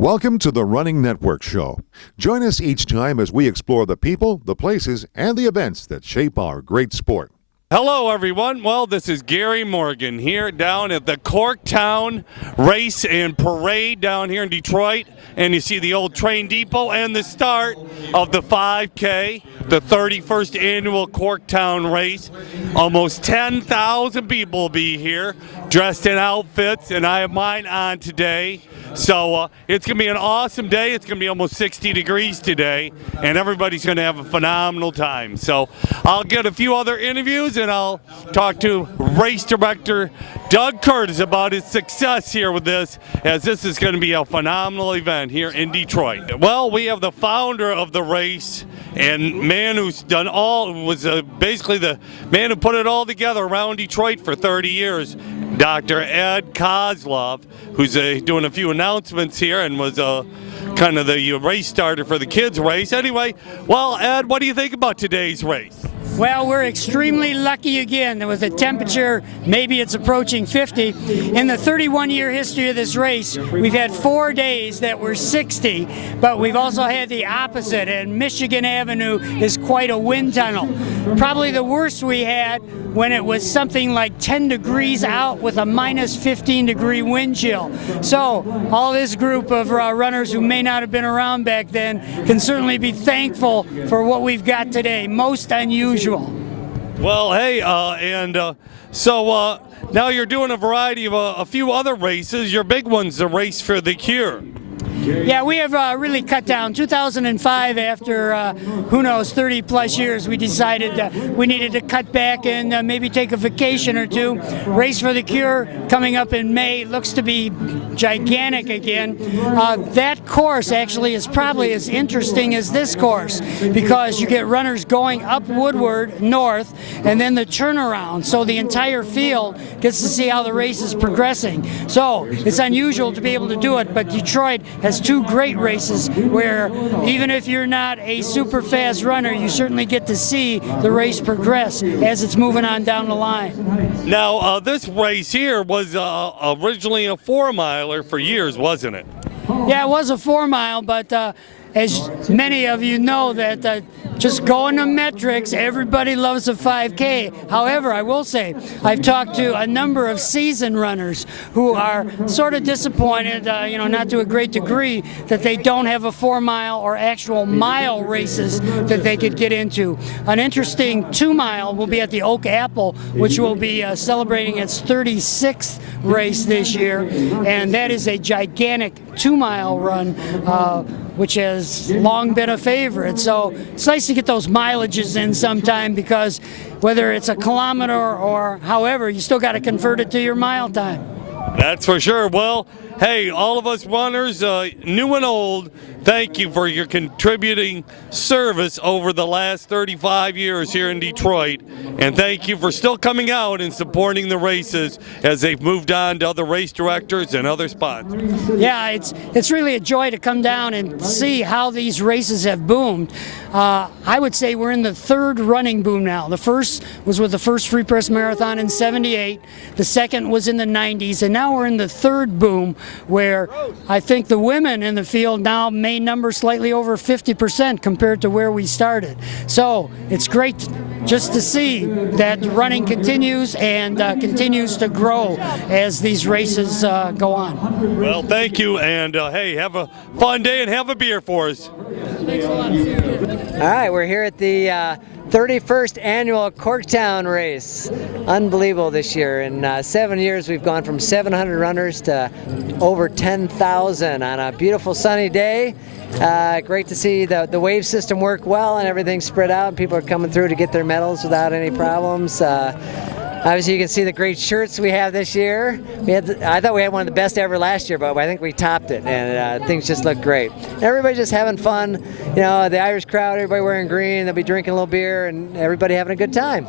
Welcome to the Running Network Show. Join us each time as we explore the people, the places, and the events that shape our great sport. Hello, everyone. Well, this is Gary Morgan here down at the Corktown Race and Parade down here in Detroit. And you see the old train depot and the start of the 5K, the 31st annual Corktown race. Almost 10,000 people will be here dressed in outfits, and I have mine on today. So it's going to be an awesome day. It's going to be almost 60 degrees today, and everybody's going to have a phenomenal time. So I'll get a few other interviews, and I'll talk to race director Doug Curtis about his success here with this, as this is going to be a phenomenal event here in Detroit. Well, we have the founder of the race and man who's done basically the man who put it all together around Detroit for 30 years, Dr. Ed Kozlov, who's doing a few announcements here and was kind of the race starter for the kids race. Anyway, well, Ed, what do you think about today's race? Well, we're extremely lucky again. There was a temperature, maybe it's approaching 50. In the 31-year history of this race, we've had 4 days that were 60, but we've also had the opposite, and Michigan Avenue is quite a wind tunnel. Probably the worst we had when it was something like 10 degrees out with a minus 15-degree wind chill. So all this group of runners who may not have been around back then can certainly be thankful for what we've got today. Most unusual. Well, hey, so now you're doing a variety of a few other races. Your big one's the Race for the Cure. Yeah, we have really cut down. 2005, after, who knows, 30 plus years, we decided we needed to cut back and maybe take a vacation or two. Race for the Cure coming up in May looks to be gigantic again. That course actually is probably as interesting as this course, because you get runners going up Woodward north and then the turnaround. So the entire field gets to see how the race is progressing. So it's unusual to be able to do it, but Detroit has two great races where even if you're not a super fast runner, you certainly get to see the race progress as it's moving on down the line. Now, this race here was originally a 4-miler for years, wasn't it? Yeah, it was a 4-mile, but as many of you know, that just going to metrics, everybody loves a 5K. However, I will say, I've talked to a number of seasoned runners who are sort of disappointed, not to a great degree, that they don't have a 4-mile or actual mile races that they could get into. An interesting 2-mile will be at the Oak Apple, which will be celebrating its 36th race this year, and that is a gigantic 2-mile run, which has long been a favorite. So it's nice to get those mileages in sometime, because whether it's a kilometer or however, you still got to convert it to your mile time. That's for sure. Well, hey, all of us runners, new and old, thank you for your contributing service over the last 35 years here in Detroit, and thank you for still coming out and supporting the races as they've moved on to other race directors and other sponsors. Yeah, it's really a joy to come down and see how these races have boomed. I would say we're in the third running boom now. The first was with the first Free Press Marathon in '78, the second was in the '90s, and now we're in the third boom, where I think the women in the field now may number slightly over 50% compared to where we started. So it's great just to see that running continues and continues to grow as these races go on. Well, thank you, and hey, have a fun day and have a beer for us. Thanks a lot. All right, we're here at the 31st annual Corktown race. Unbelievable this year. In 7 years, we've gone from 700 runners to over 10,000 on a beautiful sunny day. Great to see the wave system work well and everything spread out. People are coming through to get their medals without any problems. Obviously, you can see the great shirts we have this year. I thought we had one of the best ever last year, but I think we topped it, and things just look great. Everybody's just having fun. You know, the Irish crowd, everybody wearing green, they'll be drinking a little beer, and everybody having a good time.